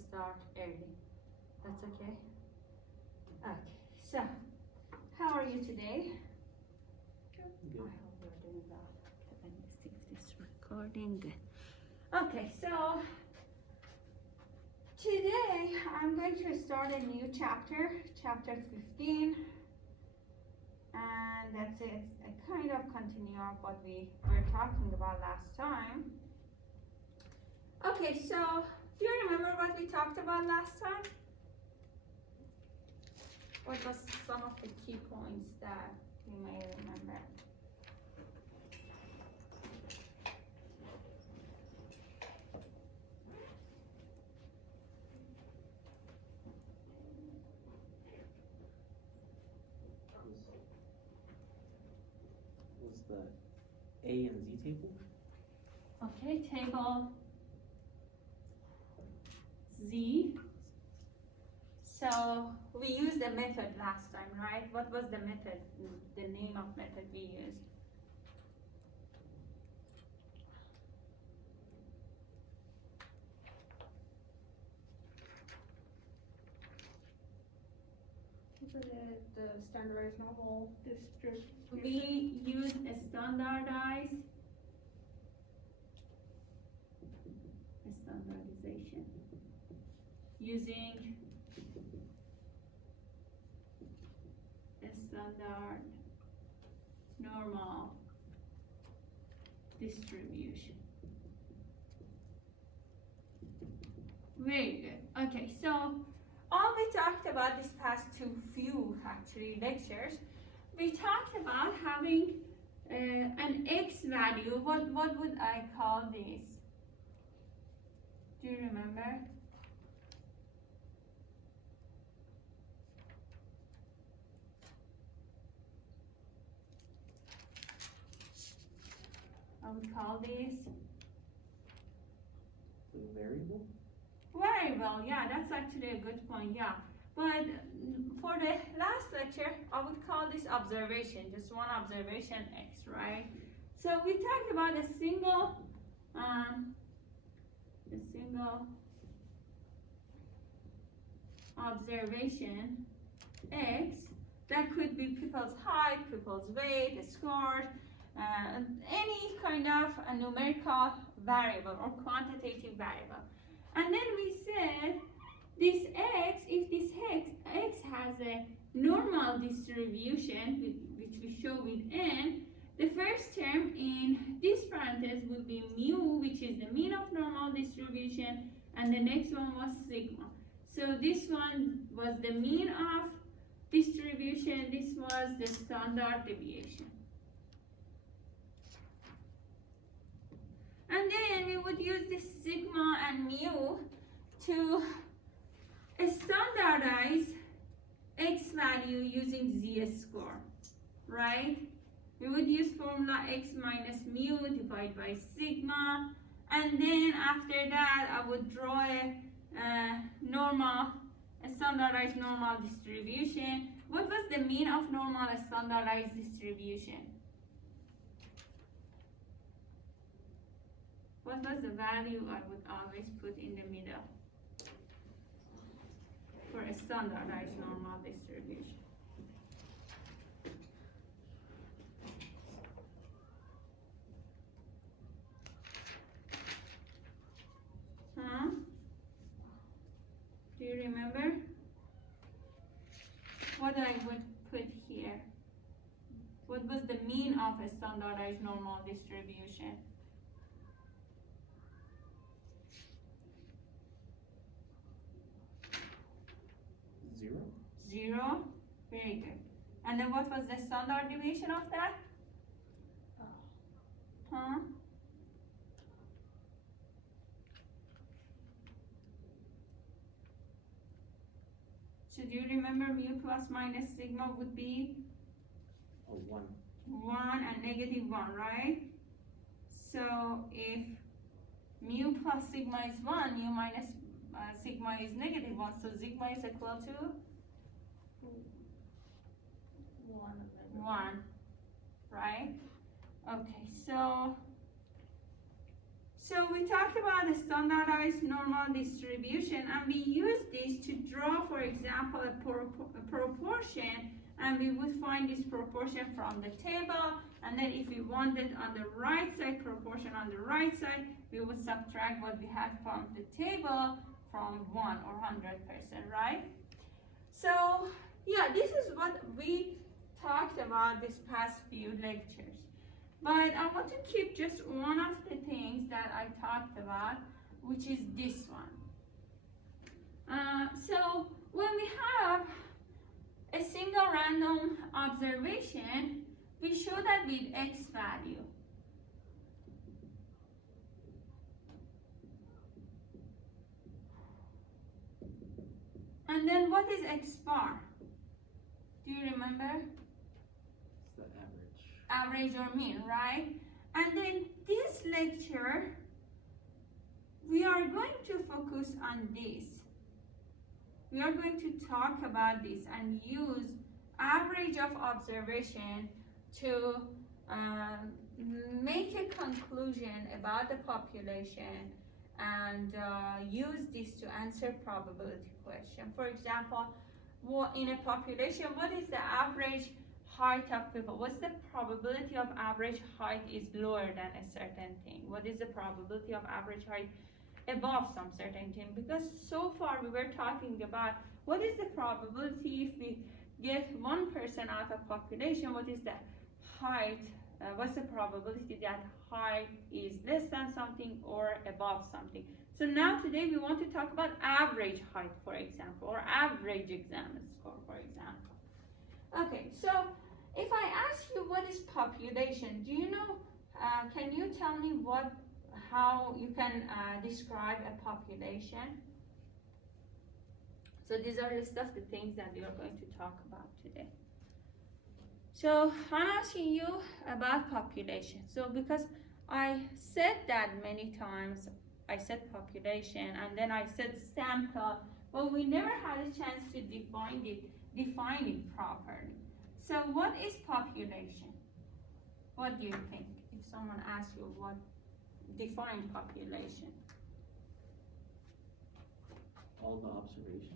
start early. That's okay? Okay, so how are you today? Good. I hope you're doing well. Okay, let me see if this is recording. Good. Okay, so today I'm going to start a new chapter, chapter 15. And that's it. It's a kind of continue of what we were talking about last time. Okay, so do you remember what we talked about last time? What was some of the key points that you may remember? Was the A and Z table? Okay, table Z. So we used the method last time, right? What was the method, the name of method we used? The standardized normal distribution. We use a standardization using a standard normal distribution. Very good. Okay, so all we talked about this past few actually lectures, we talked about having an x value. What would I call this? Do you remember? I would call this The variable? variable. Yeah, that's actually a good point. Yeah, but for the last lecture, I would call this observation, just one observation x, right? So we talked about a single observation x that could be people's height, people's weight, scores, any kind of a numerical variable or quantitative variable. And then we said this x, if this x has a normal distribution, which we show with n, the first term in this parenthesis will be mu, which is the mean of normal distribution, and the next one was sigma. So this one was the mean of distribution, this was the standard deviation. And then we would use this sigma and mu to standardize x value using z-score, right? We would use formula x minus mu divided by sigma, and then after that I would draw a standardized normal distribution. What was the mean of normal standardized distribution? What was the value I would always put in the middle for a standardized normal distribution? Huh? Do you remember? What I would put here? What was the mean of a standardized normal distribution? Zero? 0. Very good. And then what was the standard deviation of that? Huh? So do you remember mu plus minus sigma would be A 1. 1 and negative 1, right? So if mu plus sigma is 1, mu minus sigma is negative 1, so sigma is equal to 1, right? Okay, so we talked about the standardized normal distribution, and example, a proportion, and we would find this proportion from the table, and then if we wanted on the right side, proportion on the right side, we would subtract what we had from the table from 1 or 100%, right? So, yeah, this is what we talked about this past few lectures. But I want to keep just one of the things that I talked about, which is this one. So when we have a single random observation, we show that with X value. And then what is X bar? Do you remember? It's the average. Average or mean, right? And then this lecture, we are going to focus on this. We are going to talk about this and use average of observation to make a conclusion about the population and use this to answer probability question. For example, in a population, what is the average height of people? What's the probability of average height is lower than a certain thing? What is the probability of average height above some certain thing? Because so far we were talking about what is the probability if we get 1% out of population, what is the height, what's the probability that height is less than something or above something. So now today we want to talk about average height, for example, or average exam score, for example. Okay, so if I ask you what is population, do you know, can you tell me how you can describe a population? So these are the stuff, the things that we are going to talk about today. So I'm asking you about population. So because I said that many times, I said population and then I said sample, but we never had a chance to define it properly. So what is population? What do you think? If someone asks you what define population? All the observations.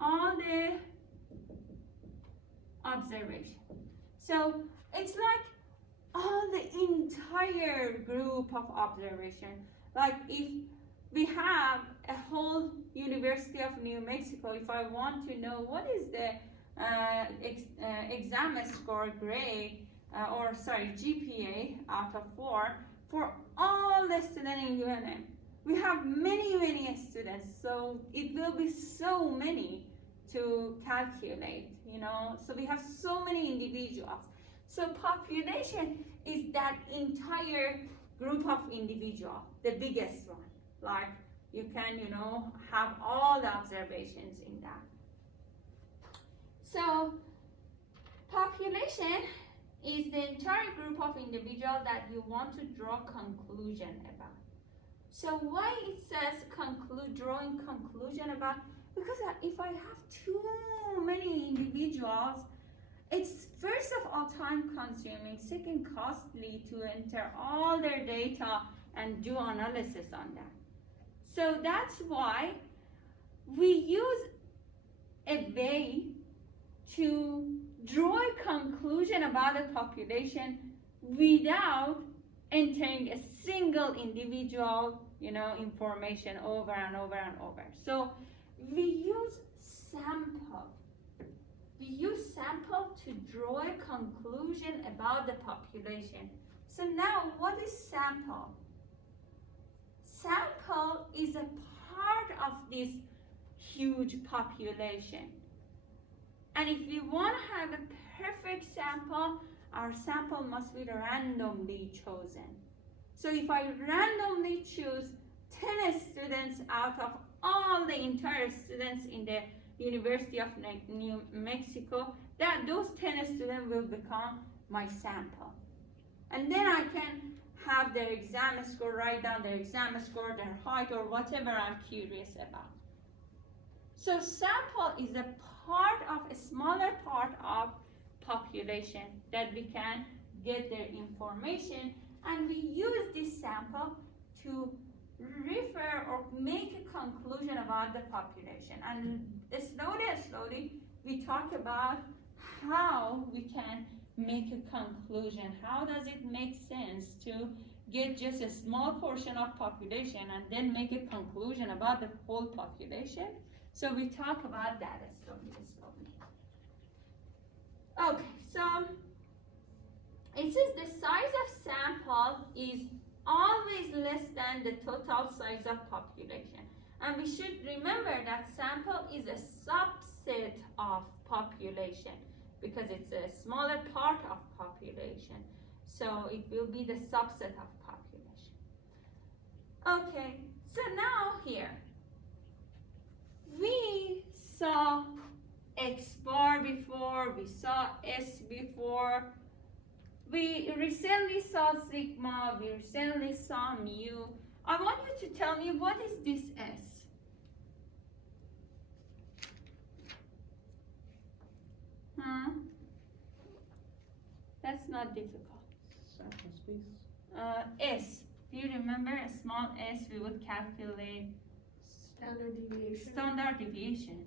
All the observation. So it's like all the entire group of observation. Like if we have a whole University of New Mexico, if I want to know what is the exam score grade, GPA out of 4 for all the students in UNM. We have many students, so it will be so many to calculate, so we have so many individuals. So population is that entire group of individuals, the biggest one. Like you can, have all the observations in that. So population is the entire group of individuals that you want to draw conclusion about. So why it says drawing conclusion about? Because if I have too many individuals, it's first of all time consuming, second costly to enter all their data and do analysis on that. So that's why we use a way to draw a conclusion about a population without entering a single individual, information over and over and over. So we use sample. We use sample to draw a conclusion about the population. So now, what is sample? Sample is a part of this huge population. And if we want to have a perfect sample, our sample must be randomly chosen. So if I randomly choose 10 students out of all the entire students in the University of New Mexico, those 10 students will become my sample. And then I can have their exam score, write down their exam score, their height, or whatever I'm curious about. So sample is a smaller part of population that we can get their information, and we use this sample to refer or make a conclusion about the population. And slowly, we talk about how we can make a conclusion. How does it make sense to get just a small portion of population and then make a conclusion about the whole population? So we talk about that slowly. Okay, so it says the size of sample is always less than the total size of population. And we should remember that sample is a subset of population because it's a smaller part of population. So it will be the subset of population. Okay, so now here, we saw X bar before, we saw S before, we recently saw sigma, we recently saw mu. I want you to tell me, what is this S? That's not difficult. Sample space? S. Do you remember a small s we would calculate Standard deviation. standard deviation?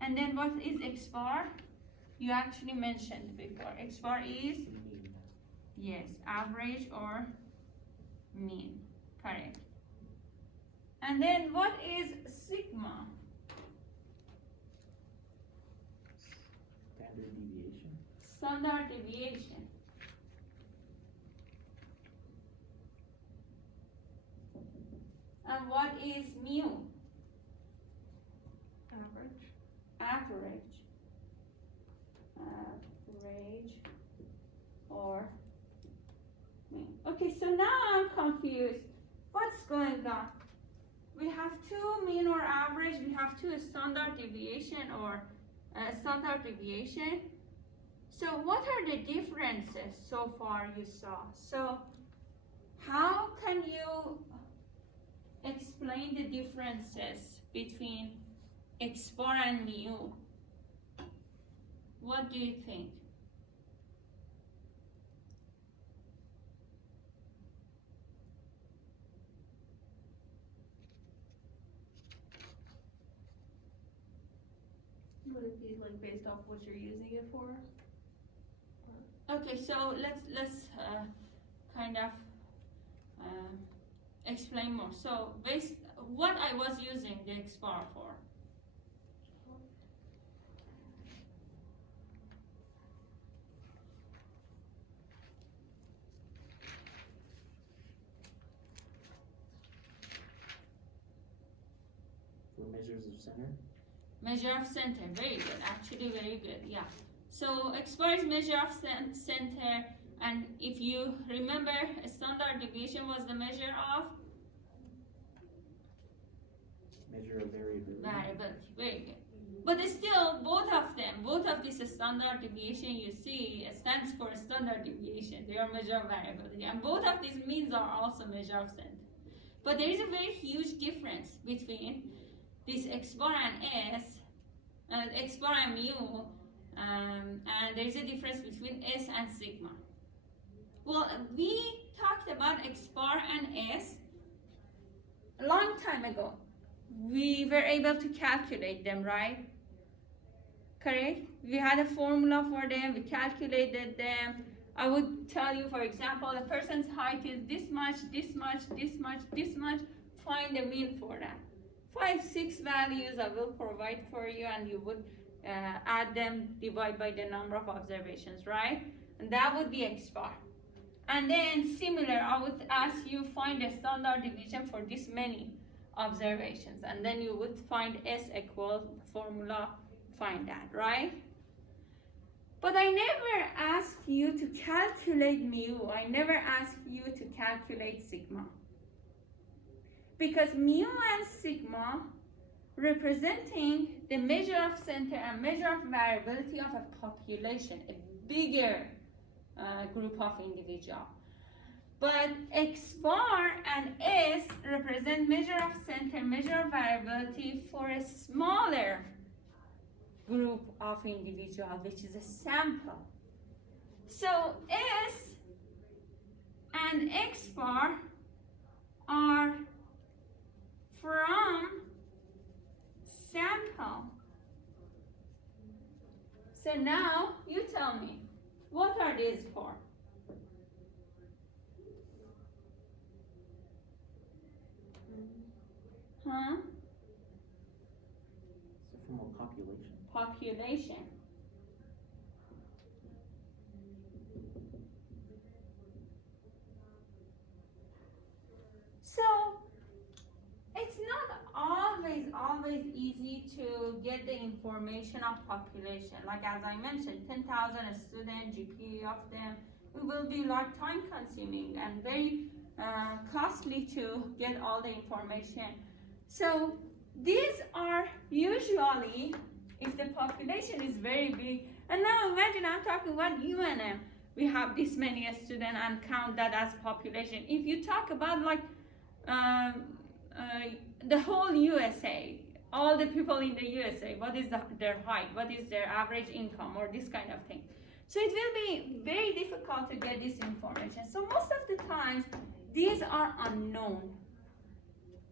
And then what is X bar? You actually mentioned before. X bar is, Mean. yes, average or mean. Correct. And then what is sigma? Standard deviation? Standard deviation. And what is mu? Average. Average. Average or mean. Okay, so now I'm confused. What's going on? We have two mean or average, we have two standard deviation or standard deviation. So what are the differences so far you saw? So how can you explain the differences between X bar and mu? What do you think? Would it be like based off what you're using it for? Okay, so let's kind of explain more. So based what I was using the X bar for. For measures of center? Measure of center, very good, actually very good, yeah. So X bar is measure of center, and if you remember, a standard deviation was the measure of Measure of variability? variability, very good. But still, both of these standard deviation you see stands for standard deviation. They are measure of variability, and both of these means are also measure of center. But there is a very huge difference between this X bar and S, X bar and mu, and there is a difference between S and sigma. Well, we talked about X bar and S a long time ago. We were able to calculate them, right? Correct? We had a formula for them, we calculated them. I would tell you, for example, a person's height is this much, this much, this much, this much. Find the mean for that. 5, 6 values I will provide for you, and you would add them, divide by the number of observations, right? And that would be X bar. And then similar, I would ask you find a standard deviation for this many observations, and then you would find S equal formula, find that, right? But I never asked you to calculate mu. I never asked you to calculate sigma. Because mu and sigma representing the measure of center and measure of variability of a population, a bigger group of individuals. But X bar and S represent measure of center, measure of variability for a smaller group of individual, which is a sample. So S and X bar are from sample. So now you tell me, what are these for? Huh? So from a population. Population. So it's not always easy to get the information of population. Like as I mentioned, 10,000 students, GPA of them, it will be like time consuming and very costly to get all the information. So these are usually, if the population is very big, and now imagine I'm talking about UNM, we have this many students and count that as population. If you talk about like the whole USA, all the people in the USA, what is their height, what is their average income, or this kind of thing. So it will be very difficult to get this information. So most of the times, these are unknown.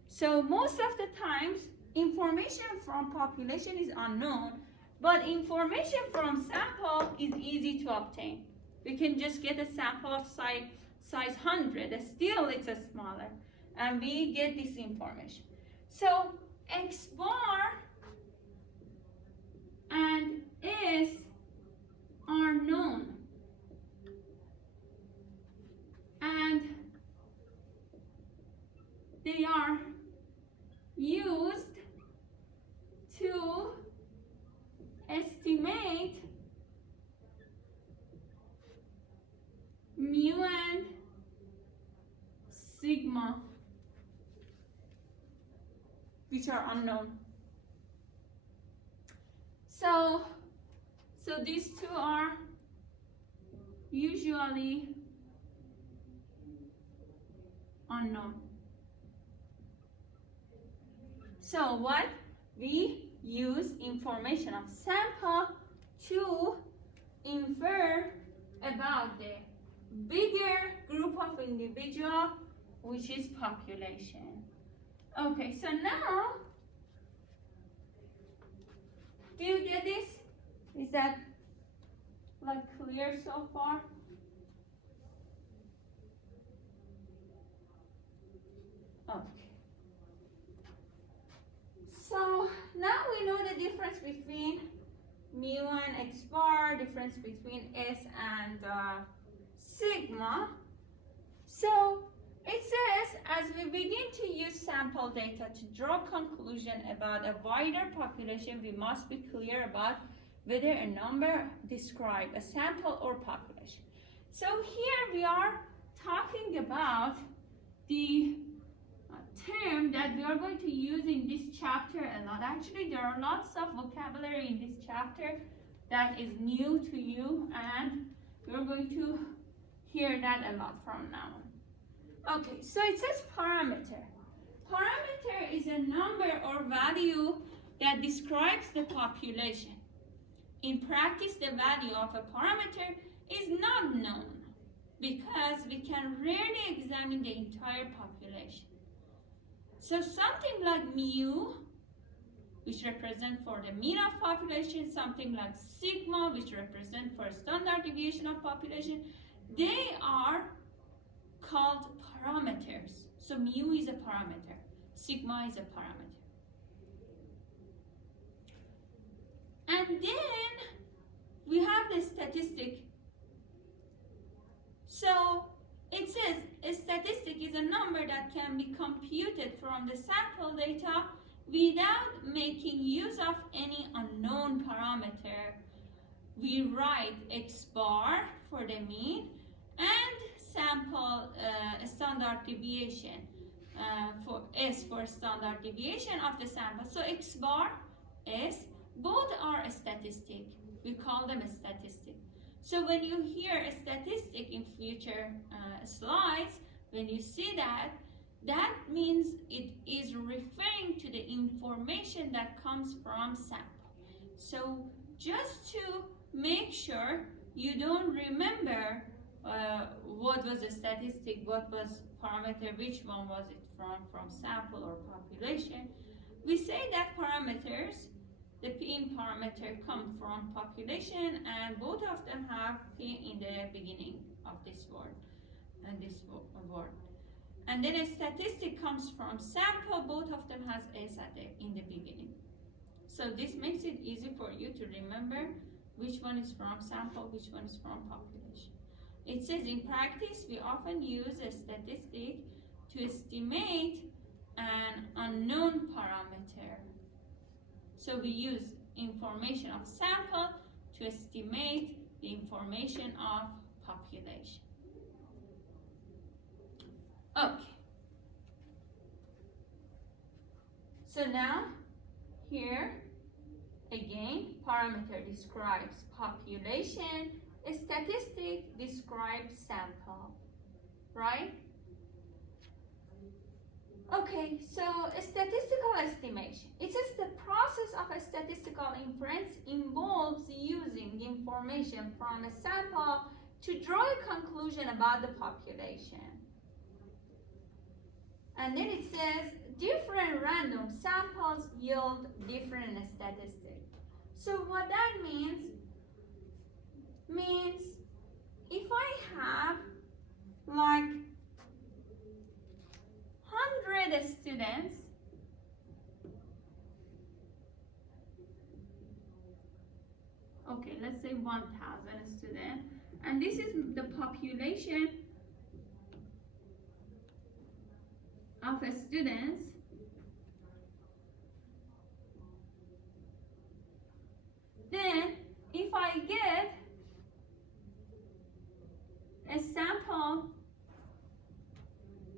So most of the times, information from population is unknown, but information from sample is easy to obtain. We can just get a sample of size 100, still it's a smaller, and we get this information. So X bar and S are known, and they are used to estimate mu and sigma, which are unknown. So these two are usually unknown. So what? We use information of sample to infer about the bigger group of individual, which is population. Okay, so now, do you get this? Is that like clear so far? Okay. So now we know the difference between mu and X bar, difference between S and sigma. So it says, as we begin to use sample data to draw conclusion about a wider population, we must be clear about whether a number describes a sample or population. So here we are talking about the term that we are going to use in this chapter a lot. Actually, there are lots of vocabulary in this chapter that is new to you, and you're going to hear that a lot from now on. Okay, so it says parameter. Parameter is a number or value that describes the population. In practice, the value of a parameter is not known because we can rarely examine the entire population. So something like mu, which represents for the mean of population, something like sigma, which represents for standard deviation of population, they are called parameters. So mu is a parameter, sigma is a parameter. And then we have the statistic. So it says a statistic is a number that can be computed from the sample data without making use of any unknown parameter. We write X bar for the mean and sample standard deviation for S for standard deviation of the sample. So X bar, S, both are a statistic. We call them a statistic. So when you hear a statistic in future slides, when you see that, that means it is referring to the information that comes from sample. So just to make sure you don't remember what was the statistic, what was parameter, which one was it from sample or population, we say that parameters, the P parameter come from population, and both of them have P in the beginning of this word and this word. And then a statistic comes from sample, both of them has S in the beginning. So this makes it easy for you to remember which one is from sample, which one is from population. It says in practice, we often use a statistic to estimate an unknown parameter. So we use information of sample to estimate the information of population. Okay. So now, here, again, parameter describes population, a statistic describes sample, right? Okay, so a statistical estimation. It says the process of a statistical inference involves using information from a sample to draw a conclusion about the population. And then it says different random samples yield different statistics. So what that means if I have like 100 students, okay, let's say 1,000 students, and this is the population of students, then if I get a sample,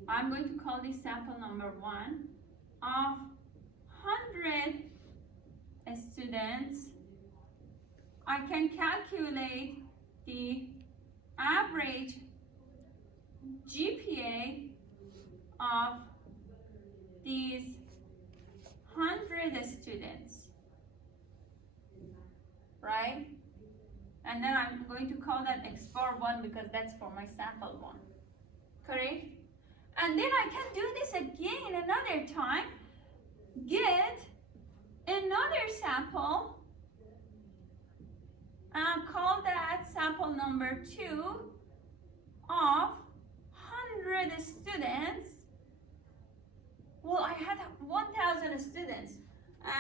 I'm going to call this sample number 1, of 100 students, I can calculate the average GPA of these 100 students, right? And then I'm going to call that X bar 1 because that's for my sample 1, correct? And then I can do this again another time, get another sample, and call that sample number 2 of 100 students. Well, I had 1,000 students,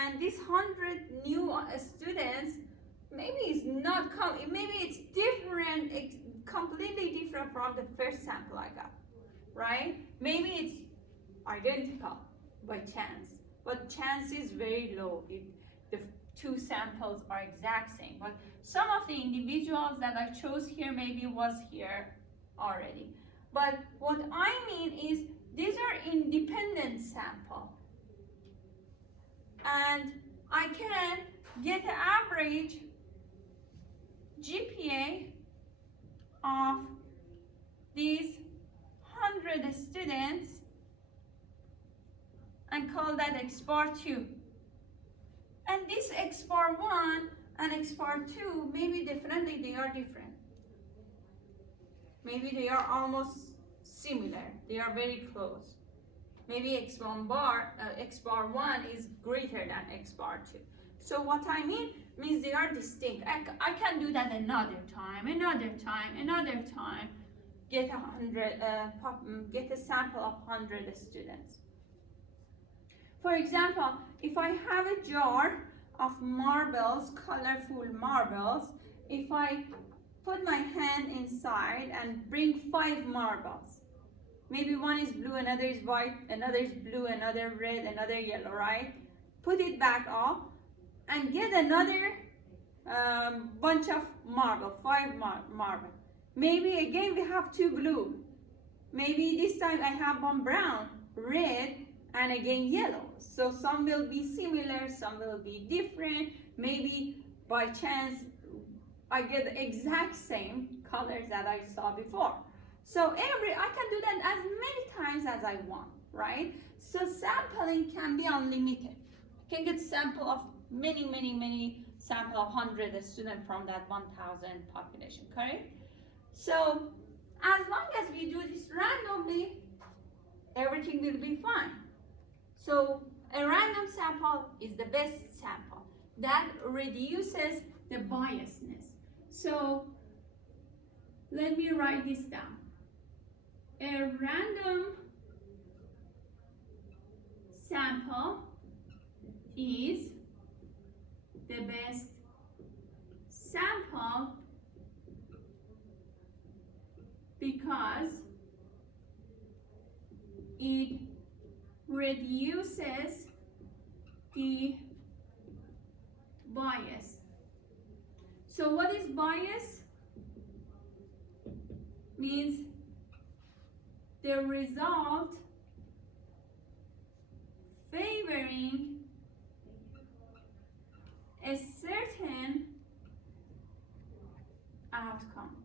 and this 100 new students, maybe it's not maybe it's different, it's completely different from the first sample I got, right? Maybe it's identical by chance, but chance is very low if the two samples are exact same. But some of the individuals that I chose here maybe was here already. But what I mean is these are independent samples, and I can get the average GPA of these 100 students and call that X bar 2. And this X bar 1 and X bar 2, maybe definitely they are different. Maybe they are almost similar. They are very close. Maybe X bar 1 is greater than X bar 2. So what I mean means they are distinct. I can do that another time, get a sample of 100 students. For example, if I have a jar of marbles, colorful marbles, if I put my hand inside and bring 5 marbles, maybe one is blue, another is white, another is blue, another red, another yellow, right? Put it back up and get another bunch of marble, 5 marble. Maybe again we have 2 blue. Maybe this time I have one brown, red, and again yellow. So some will be similar, some will be different. Maybe by chance I get the exact same colors that I saw before. So I can do that as many times as I want, right? So sampling can be unlimited. I can get sample of many sample of 100 students from that 1,000 population, correct? So as long as we do this randomly, everything will be fine. So a random sample is the best sample. That reduces the biasness. So let me write this down. A random sample is the best sample because it reduces the bias. So what is bias? Means the result favoring a certain outcome.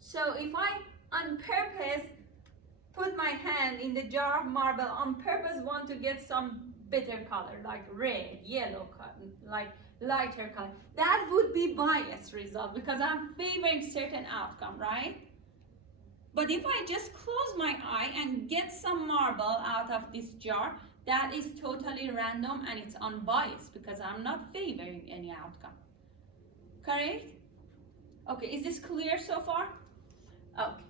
So if I on purpose put my hand in the jar of marble, on purpose want to get some better color, like red, yellow, like lighter color, that would be biased result because I'm favoring certain outcome, right? But if I just close my eye and get some marble out of this jar, that is totally random and it's unbiased because I'm not favoring any outcome. Correct? Okay, is this clear so far? Okay.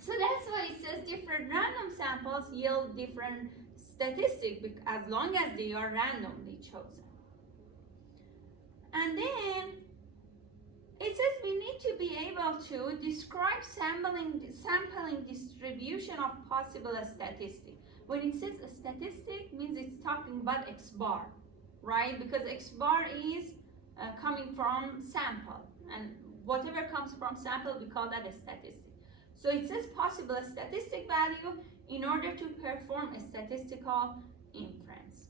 So that's why it says different random samples yield different statistics as long as they are randomly chosen. And then it says we need to be able to describe sampling distribution of possible statistics. When it says a statistic, means it's talking about X bar, right? Because X bar is coming from sample, and whatever comes from sample, we call that a statistic. So it says possible statistic value in order to perform a statistical inference.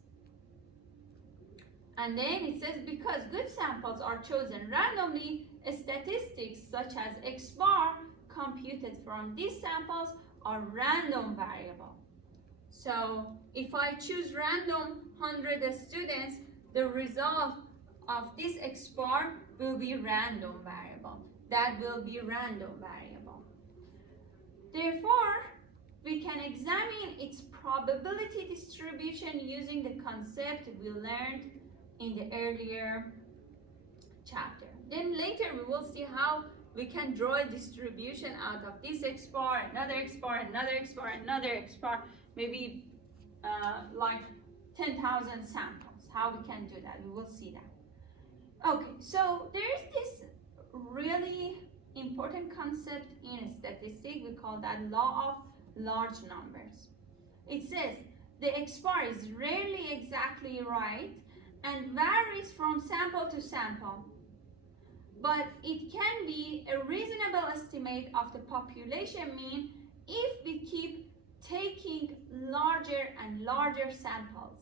And then it says because good samples are chosen randomly, statistics such as X bar computed from these samples are random variable. So if I choose random 100 students, the result of this X bar will be random variable. That will be random variable. Therefore, we can examine its probability distribution using the concept we learned in the earlier chapter. Then later we will see how we can draw a distribution out of this X bar, another X bar, another X bar, another X bar, maybe like 10,000 samples. How we can do that, we will see that. Okay, so there is this really important concept in statistics. We call that law of large numbers. It says the X bar is rarely exactly right and varies from sample to sample, but it can be a reasonable estimate of the population mean if we keep taking larger and larger samples.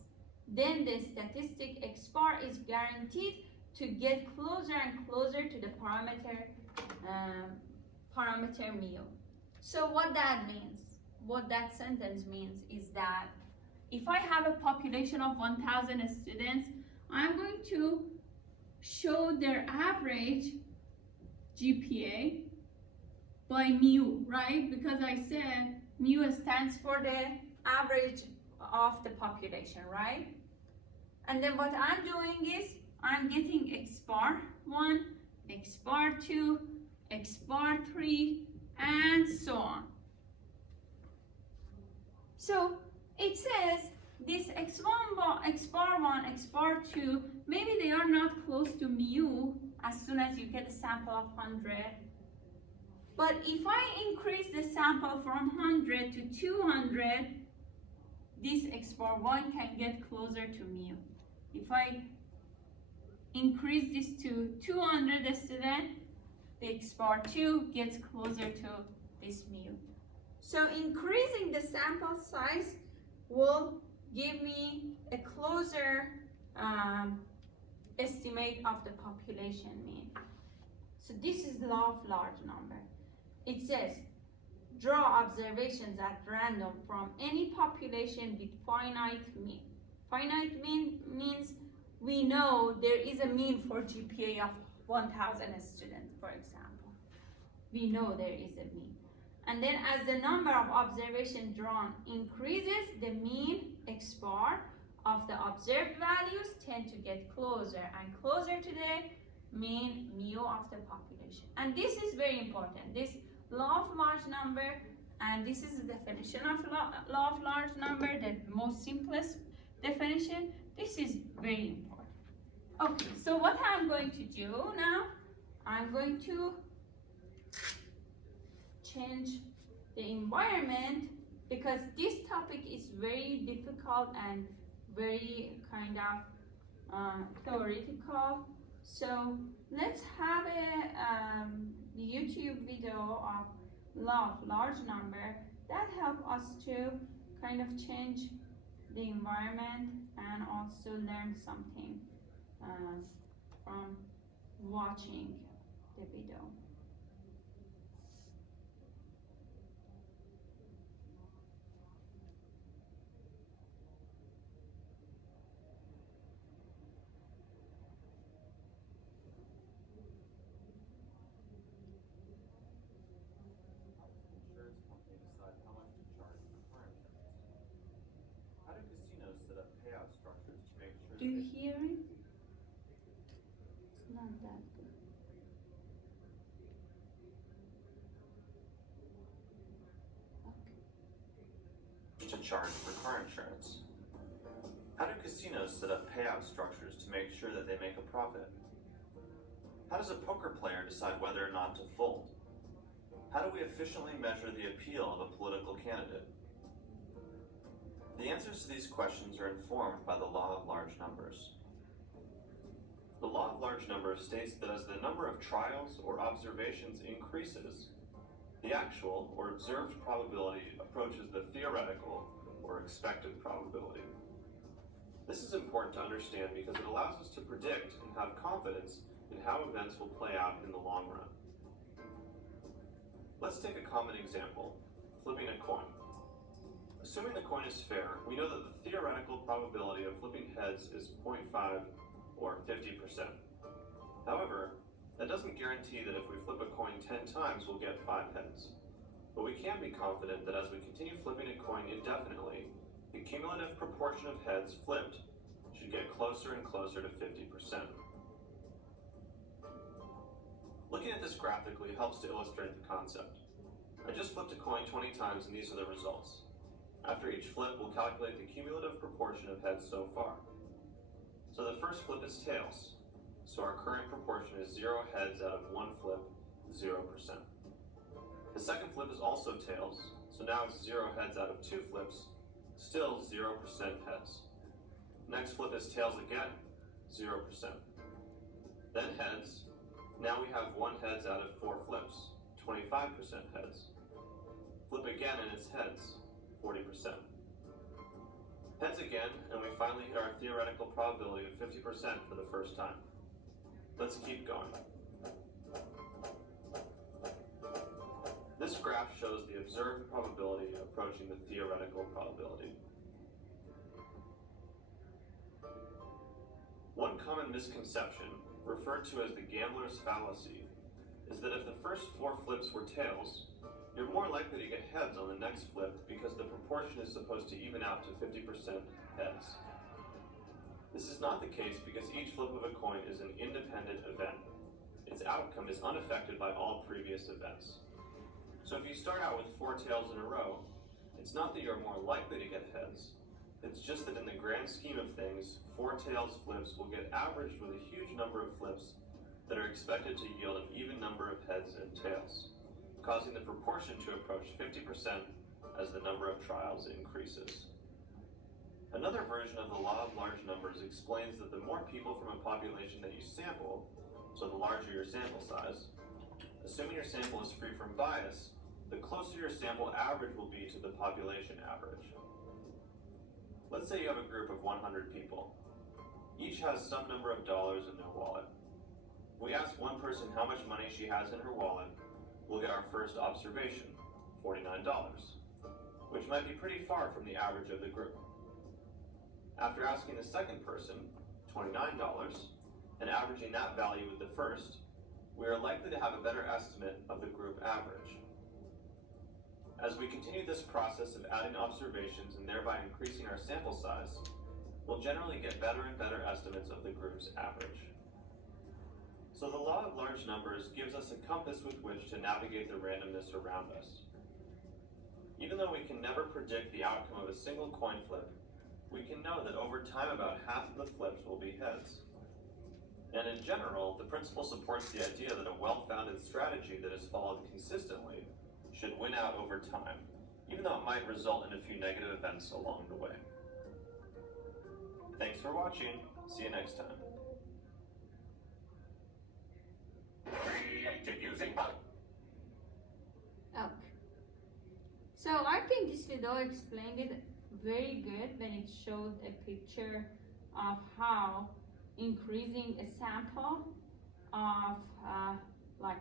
Then the statistic X bar is guaranteed to get closer and closer to the parameter mu. So what that means, what that sentence means is that if I have a population of 1,000 students, I'm going to show their average GPA by mu, right? Because I said mu stands for the average of the population, right? And then what I'm doing is I'm getting X bar 1, X bar 2, X bar 3, and so on. So it says this X bar 1, X bar 2, maybe they are not close to mu as soon as you get a sample of 100. But if I increase the sample from 100 to 200, this X bar 1 can get closer to mu. If I increase this to 200 students, the X bar 2 gets closer to this mu. So increasing the sample size will give me a closer estimate of the population mean. So this is the law of large number. It says, draw observations at random from any population with finite mean. Finite mean means we know there is a mean for GPA of 1,000 students, for example. We know there is a mean. And then as the number of observations drawn increases, the mean X bar of the observed values tend to get closer and closer to the mean mu of the population. And this is very important. This law of large number, and this is the definition of law of large number, the most simplest definition. This is very important. Okay, so what I'm going to do now, I'm going to change the environment because this topic is very difficult and very kind of theoretical. So let's have a YouTube video of law of large number that help us to kind of change the environment and also learn something from watching the video. Insurance company decide how much to charge for car insurance? How do casinos set up payout structures to make sure Do you that hear it? It's not that good. to charge for car insurance? How do casinos set up payout structures to make sure that they make a profit? How does a poker player decide whether or not to fold? How do we efficiently measure the appeal of a political candidate? The answers to these questions are informed by the law of large numbers. The law of large numbers states that as the number of trials or observations increases, the actual or observed probability approaches the theoretical or expected probability. This is important to understand because it allows us to predict and have confidence in how events will play out in the long run. Let's take a common example, flipping a coin. Assuming the coin is fair, we know that the theoretical probability of flipping heads is 0.5 or 50%. However, that doesn't guarantee that if we flip a coin 10 times, we'll get 5 heads. But we can be confident that as we continue flipping a coin indefinitely, the cumulative proportion of heads flipped should get closer and closer to 50%. Looking at this graphically helps to illustrate the concept. I just flipped a coin 20 times and these are the results. After each flip, we'll calculate the cumulative proportion of heads so far. So the first flip is tails. So our current proportion is 0 heads out of 1 flip, 0%. The second flip is also tails. So now it's 0 heads out of 2 flips, still 0% heads. Next flip is tails again, 0%. Then heads. Now we have 1 heads out of 4 flips, 25% heads. Flip again and it's heads, 40%. Heads again, and we finally hit our theoretical probability of 50% for the first time. Let's keep going. This graph shows the observed probability approaching the theoretical probability. One common misconception, referred to as the gambler's fallacy, is that if the first 4 flips were tails, you're more likely to get heads on the next flip because the proportion is supposed to even out to 50% heads. This is not the case because each flip of a coin is an independent event. Its outcome is unaffected by all previous events. So if you start out with 4 tails in a row, it's not that you're more likely to get heads, it's just that in the grand scheme of things, 4 tails flips will get averaged with a huge number of flips that are expected to yield an even number of heads and tails, causing the proportion to approach 50% as the number of trials increases. Another version of the law of large numbers explains that the more people from a population that you sample, so the larger your sample size, assuming your sample is free from bias, the closer your sample average will be to the population average. Let's say you have a group of 100 people. Each has some number of dollars in their wallet. If we ask one person how much money she has in her wallet, we'll get our first observation, $49, which might be pretty far from the average of the group. After asking the second person, $29, and averaging that value with the first, we are likely to have a better estimate of the group average. As we continue this process of adding observations and thereby increasing our sample size, we'll generally get better and better estimates of the group's average. So the law of large numbers gives us a compass with which to navigate the randomness around us. Even though we can never predict the outcome of a single coin flip, we can know that over time about half of the flips will be heads. And in general, the principle supports the idea that a well-founded strategy that is followed consistently should win out over time, even though it might result in a few negative events along the way. Thanks for watching. See you next time. Created using Okay. So I think this video explained it very good when it showed a picture of how increasing a sample of like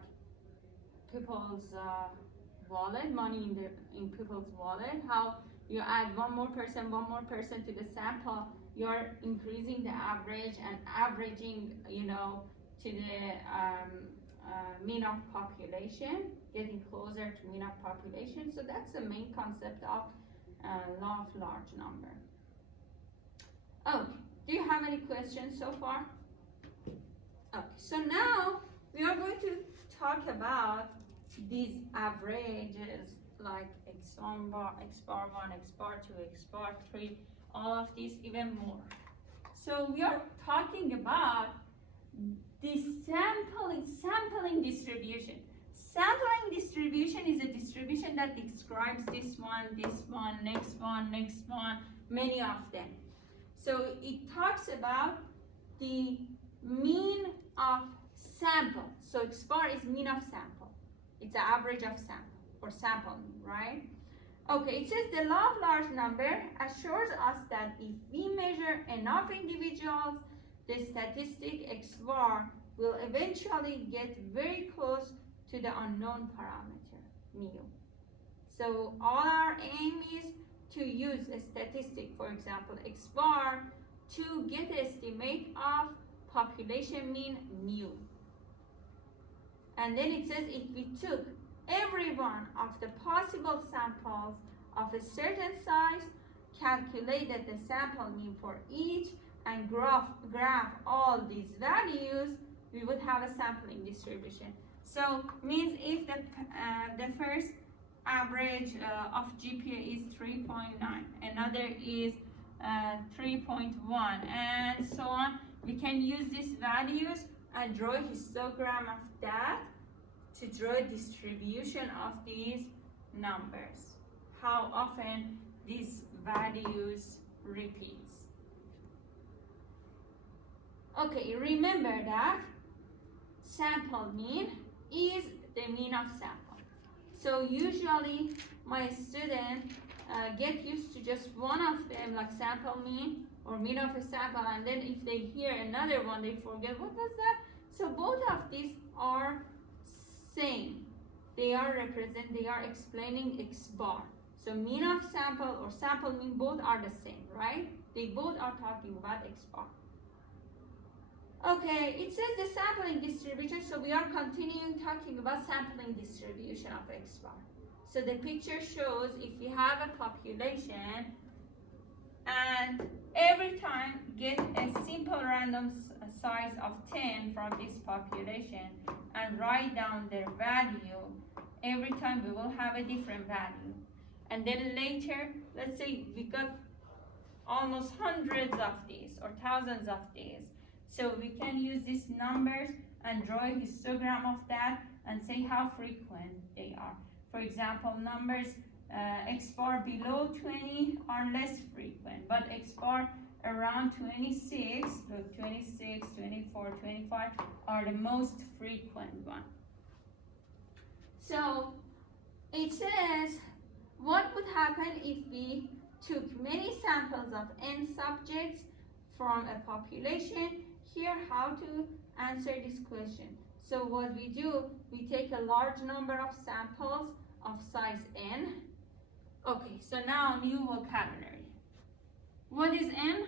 people's wallet, money in people's wallet, how you add one more person to the sample, you're increasing the average and averaging, to the mean of population, getting closer to mean of population. So that's the main concept of law of large number. Okay, do you have any questions so far? Okay, so now we are going to talk about these averages like x1 bar, x bar 1, x bar 2, x bar 3, all of these even more. So we are talking about the sampling distribution. Sampling distribution is a distribution that describes this one, next one, many of them. So it talks about the mean of sample. So x bar is mean of sample. It's the average of sample, or sample mean, right? Okay, it says the law of large number assures us that if we measure enough individuals, the statistic x bar will eventually get very close to the unknown parameter, mu. So all our aim is to use a statistic, for example, x bar, to get an estimate of population mean mu. And then it says if we took every one of the possible samples of a certain size, calculated the sample mean for each, and graph all these values, we would have a sampling distribution. So means if the first average of GPA is 3.9, another is 3.1, and so on, we can use these values and draw a histogram of that to draw a distribution of these numbers, how often these values repeats. Okay, remember that sample mean is the mean of sample. So usually my students get used to just one of them, like sample mean or mean of a sample, and then if they hear another one, they forget what was that. So both of these are same. They are explaining x bar. So mean of sample or sample mean, both are the same, right? They both are talking about x bar. Okay, it says the sampling distribution, so we are continuing talking about sampling distribution of x bar. So the picture shows if we have a population and every time get a simple random size of 10 from this population and write down their value, every time we will have a different value. And then later, let's say we got almost hundreds of these or thousands of these. So we can use these numbers and draw a histogram of that and say how frequent they are. For example, numbers x bar below 20 are less frequent, but x bar around 26, look, 26, 24, 25 are the most frequent one. So it says what would happen if we took many samples of n subjects from a population. Here, how to answer this question. So what we do, we take a large number of samples of size n. Okay, so now new vocabulary. What is n?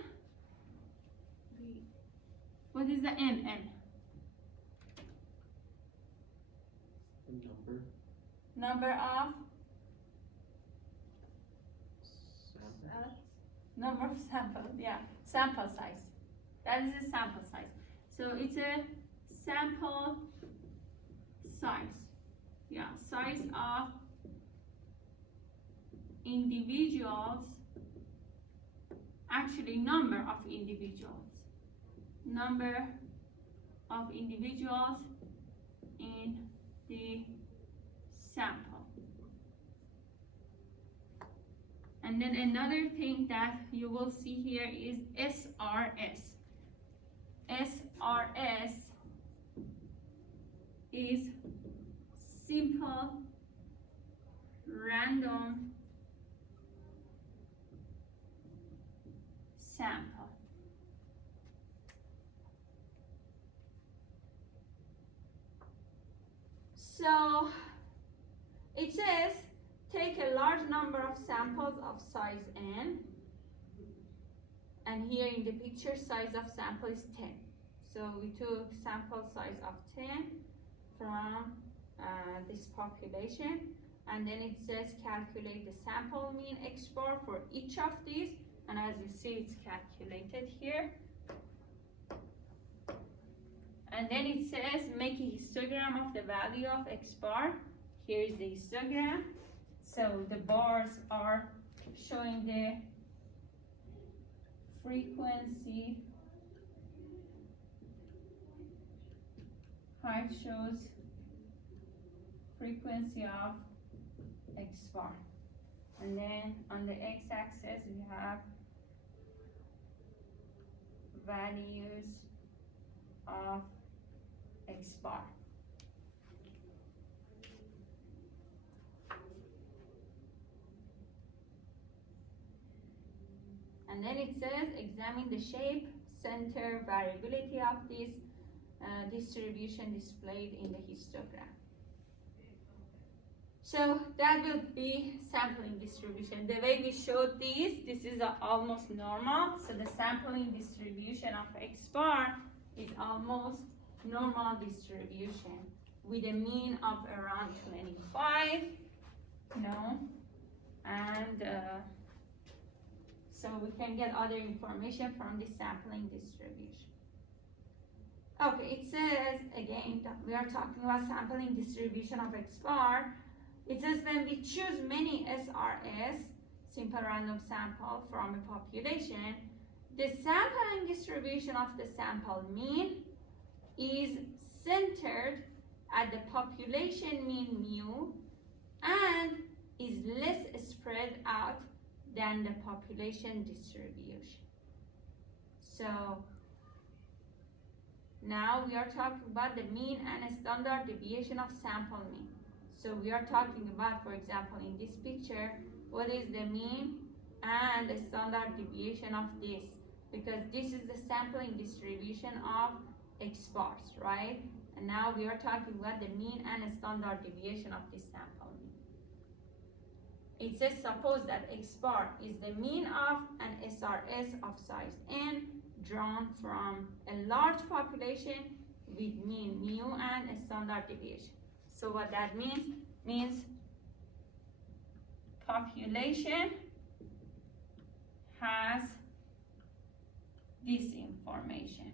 What is the n? N. The number, Number of sample, number of samples, yeah, sample size. That is a sample size. So it's a sample size. Yeah, size of individuals, actually number of individuals. Number of individuals in the sample. And then another thing that you will see here is SRS. SRS is simple random sample. So it says take a large number of samples of size n, and here in the picture size of sample is 10. So we took sample size of 10 from this population, and then it says calculate the sample mean X bar for each of these, and as you see it's calculated here. And then it says make a histogram of the value of X bar. Here is the histogram. So the bars are showing the frequency, height shows frequency of X bar. And then on the x-axis we have values of X bar. And then it says examine the shape, center, variability of this distribution displayed in the histogram. So that will be sampling distribution. The way we showed this is almost normal. So the sampling distribution of X bar is almost normal distribution with a mean of around 25, and so we can get other information from the sampling distribution. Okay, it says again that we are talking about sampling distribution of X bar. It says when we choose many SRS, simple random sample from a population, the sampling distribution of the sample mean is centered at the population mean mu and is less spread out than the population distribution. So now we are talking about the mean and standard deviation of sample mean. So we are talking about, for example, in this picture, what is the mean and the standard deviation of this, because this is the sampling distribution of X bars, right? And now we are talking about the mean and standard deviation of this sample mean. It says suppose that X bar is the mean of an SRS of size n drawn from a large population with mean mu and a standard deviation. So what that means population has this information.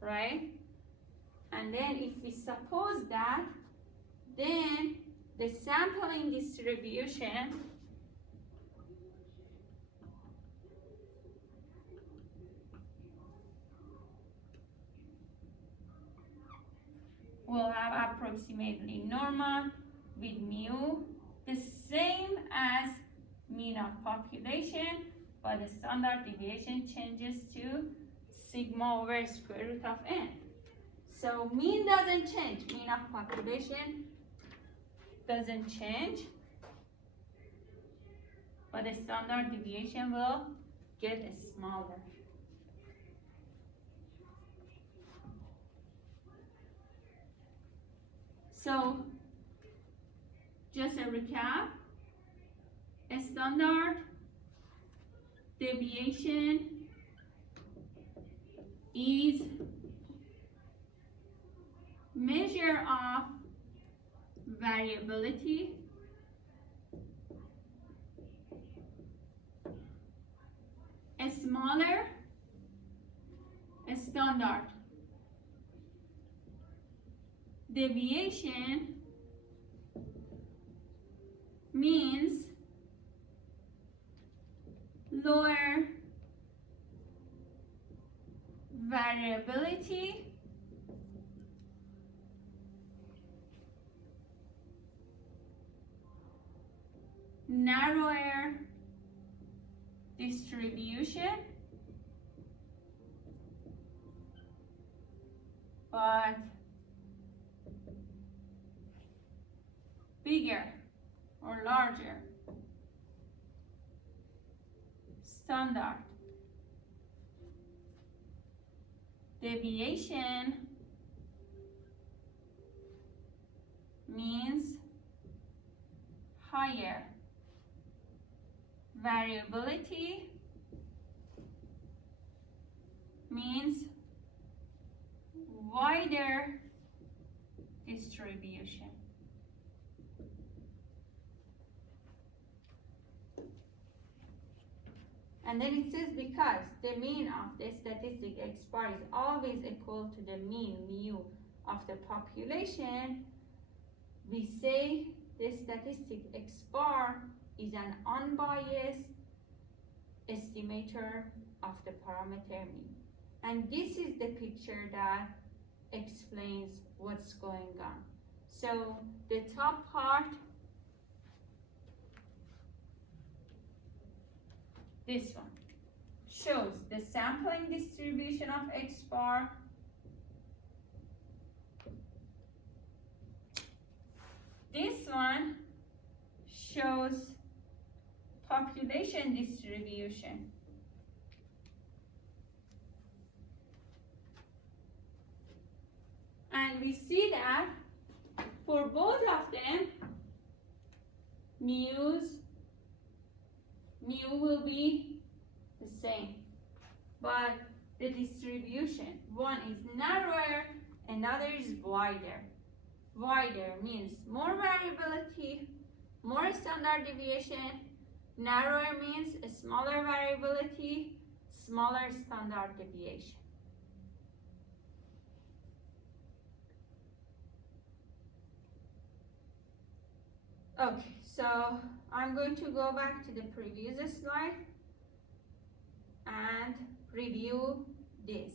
Right? And then if we suppose that, then the sampling distribution will have approximately normal with mu the same as mean of population, but the standard deviation changes to sigma over square root of n. So mean doesn't change, mean of population doesn't change, but the standard deviation will get smaller. So, just a recap, a standard deviation is measure of variability a smaller standard deviation means lower variability narrower distribution but bigger or larger standard deviation means higher variability means wider distribution. And then it says because the mean of the statistic X bar is always equal to the mean mu of the population, we say the statistic X bar is an unbiased estimator of the parameter mean. And this is the picture that explains what's going on. So the top part, this one, shows the sampling distribution of X bar. This one shows population distribution. And we see that for both of them, mu will be the same. But the distribution, one is narrower, another is wider. Wider means more variability, more standard deviation. Narrower means a smaller variability, smaller standard deviation. Okay, so I'm going to go back to the previous slide and review this.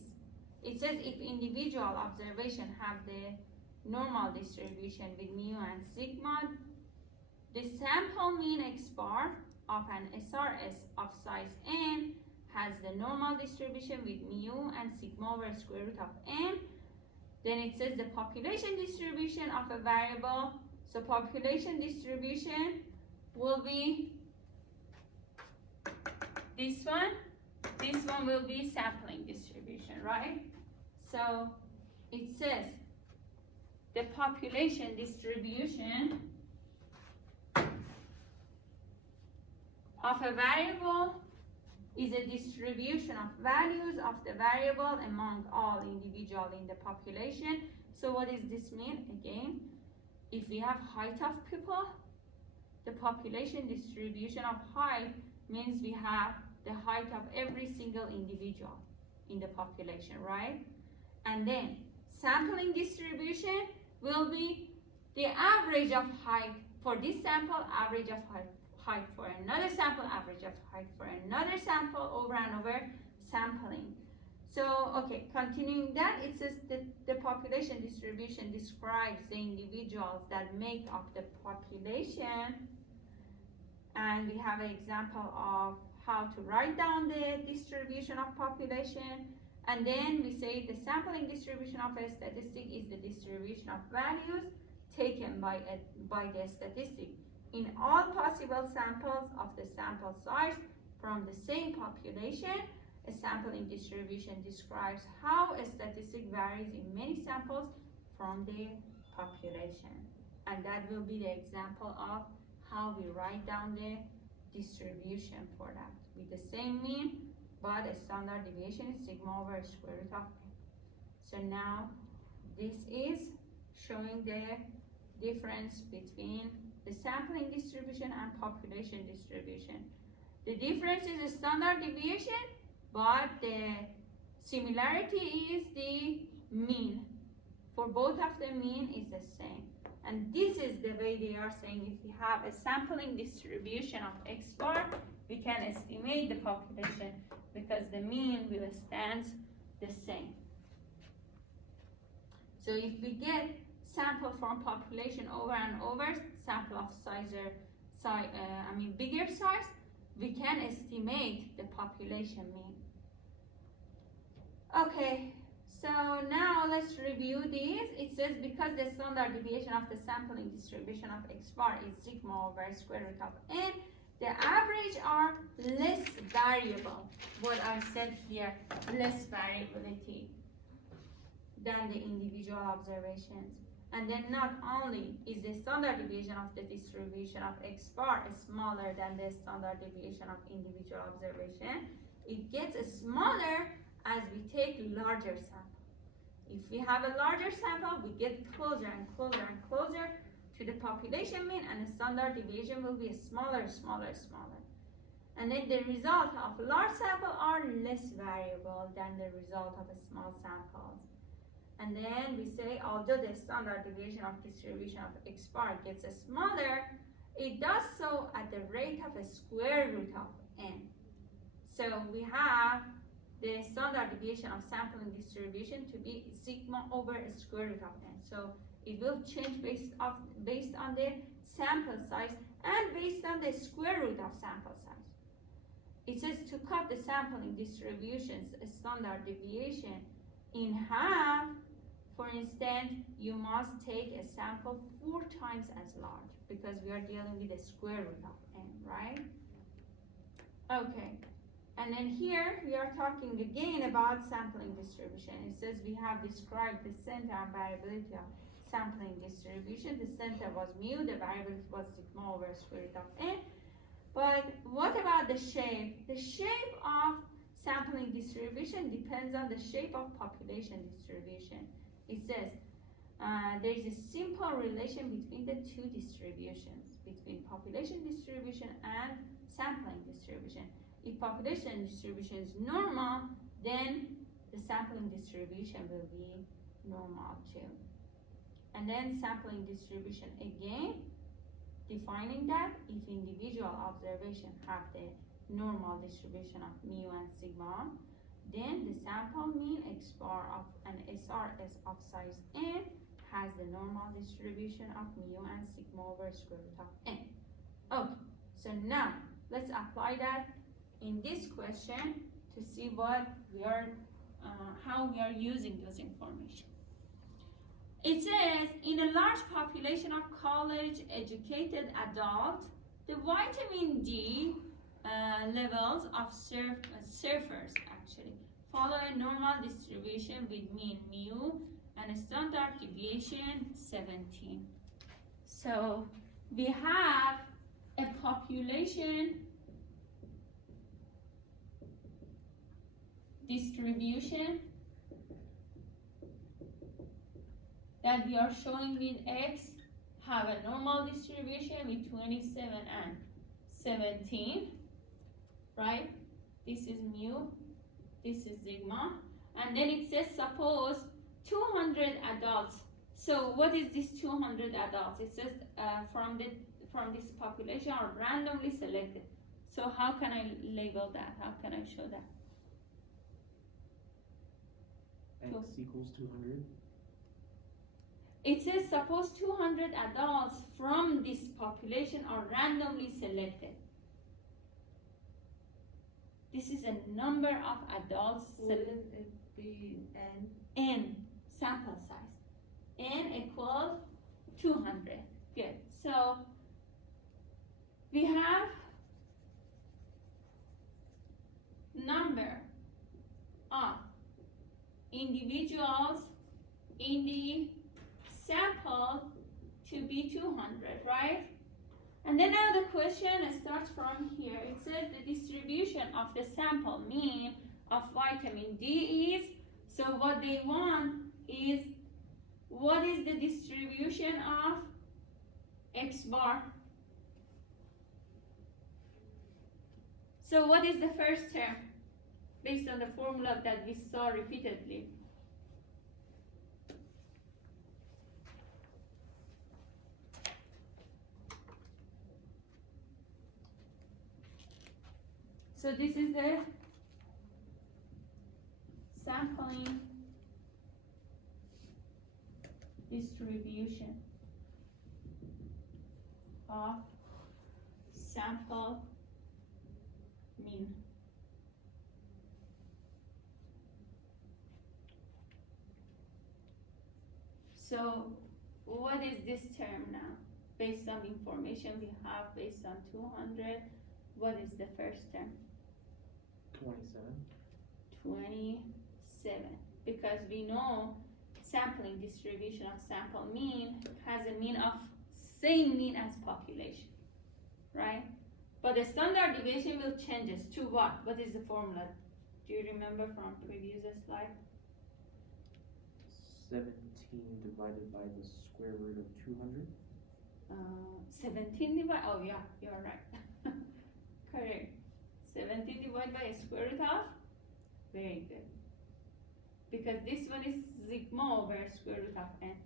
It says if individual observation have the normal distribution with mu and sigma, the sample mean X bar of an SRS of size n has the normal distribution with mu and sigma over square root of n. Then it says the population distribution of a variable. So population distribution will be this one. This one will be sampling distribution, right? So it says the population distribution of a variable is a distribution of values of the variable among all individuals in the population. So what does this mean? Again, if we have height of people, the population distribution of height means we have the height of every single individual in the population, right? And then sampling distribution will be the average of height for this sample, average of height for another sample, average of height for another sample, over and over sampling. So, okay, continuing that, it says that the population distribution describes the individuals that make up the population. And we have an example of how to write down the distribution of population. And then we say the sampling distribution of a statistic is the distribution of values taken by the statistic in all possible samples of the sample size from the same population. A sampling distribution describes how a statistic varies in many samples from the population. And that will be the example of how we write down the distribution for that. With the same mean, but a standard deviation is sigma over square root of n. So now this is showing the difference between the sampling distribution and population distribution. The difference is a standard deviation, but the similarity is the mean. For both of the mean is the same. And this is the way they are saying if we have a sampling distribution of x bar, we can estimate the population because the mean will stand the same. So if we get sample from population over and over, sample of bigger size, we can estimate the population mean. Okay, so now let's review these. It says because the standard deviation of the sampling distribution of x bar is sigma over square root of n, the average are less variable. What I said here, less variability than the individual observations. And then not only is the standard deviation of the distribution of x bar smaller than the standard deviation of individual observation, it gets smaller as we take larger sample. If we have a larger sample, we get closer and closer and closer to the population mean, and the standard deviation will be smaller, smaller, smaller. And then the result of large sample are less variable than the result of a small samples. And then we say, although the standard deviation of distribution of x bar gets smaller, it does so at the rate of a square root of n. So we have the standard deviation of sampling distribution to be sigma over a square root of n. So it will change based on the sample size and based on the square root of sample size. It says to cut the sampling distribution's standard deviation in half, for instance, you must take a sample 4 times as large because we are dealing with the square root of n, right? Okay, and then here we are talking again about sampling distribution. It says we have described the center and variability of sampling distribution. The center was mu, the variability was sigma over square root of n. But what about the shape? The shape of sampling distribution depends on the shape of population distribution. It says there is a simple relation between the two distributions, between population distribution and sampling distribution. If population distribution is normal, then the sampling distribution will be normal too. And then sampling distribution again, defining that if individual observation have the normal distribution of mu and sigma, then the sample mean x bar of an SRS of size n has the normal distribution of mu and sigma over square root of n. Okay, so now let's apply that in this question to see what we are, how we are using those information. It says in a large population of college-educated adults, the vitamin D levels of surfers actually follow a normal distribution with mean mu and a standard deviation 17. So we have a population distribution that we are showing with x have a normal distribution with 27 and 17, right? This is mu, this is sigma, and then it says suppose 200 adults. So what is this 200 adults? It says from this population are randomly selected. So how can I label that? How can I show that? X equals 200. It says suppose 200 adults from this population are randomly selected. This is a number of adults. Wouldn't it be n? N, sample size. N equals 200. Good. So we have number of individuals in the sample to be 200, right? And then now the question starts from here. It says the distribution of the sample mean of vitamin D is, so what they want is, what is the distribution of X bar? So what is the first term based on the formula that we saw repeatedly? So this is the sampling distribution of sample mean. So what is this term now? Based on information we have, based on 200, what is the first term? 27. 27. Because we know sampling distribution of sample mean has a mean of same mean as population, right? But the standard deviation will change to what? What is the formula? Do you remember from previous slide? 17 divided by the square root of 200. 17 divided, oh yeah, you're right. Correct. 17 divided by square root of, very good. Because this one is sigma over square root of n.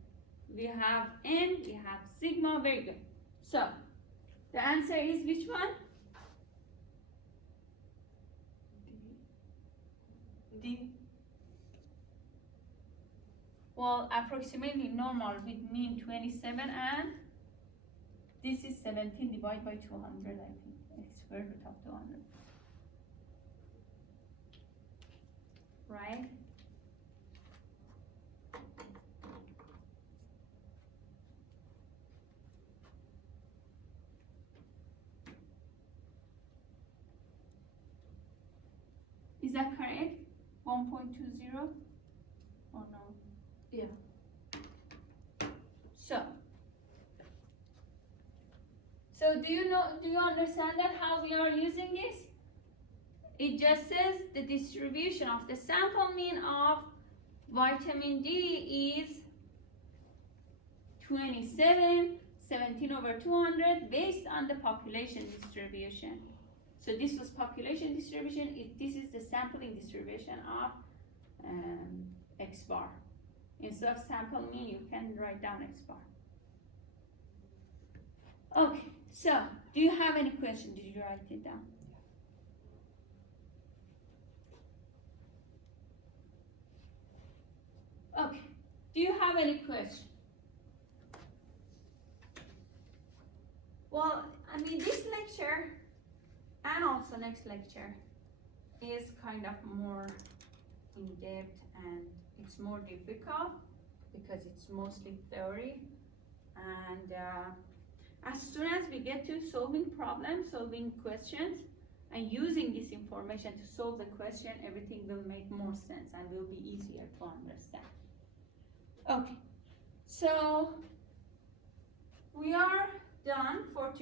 We have n, we have sigma, very good. So, the answer is which one? D. Well, approximately normal with mean 27 and this is 17 divided by 200, I think. It's square root of 200. Right? Is that correct? 1.20 or no? Yeah. So do you understand that how we are using this? It just says the distribution of the sample mean of vitamin D is 27, 17 over 200 based on the population distribution. So this was population distribution, this is the sampling distribution of X bar. Instead of sample mean, you can write down X bar. Okay, so do you have any question? Did you write it down? Okay, do you have any question? Well, I mean, this lecture and also next lecture is kind of more in depth and it's more difficult because it's mostly theory. And as soon as we get to solving problems, solving questions, and using this information to solve the question, everything will make more sense and will be easier to understand. Okay, so we are done for today.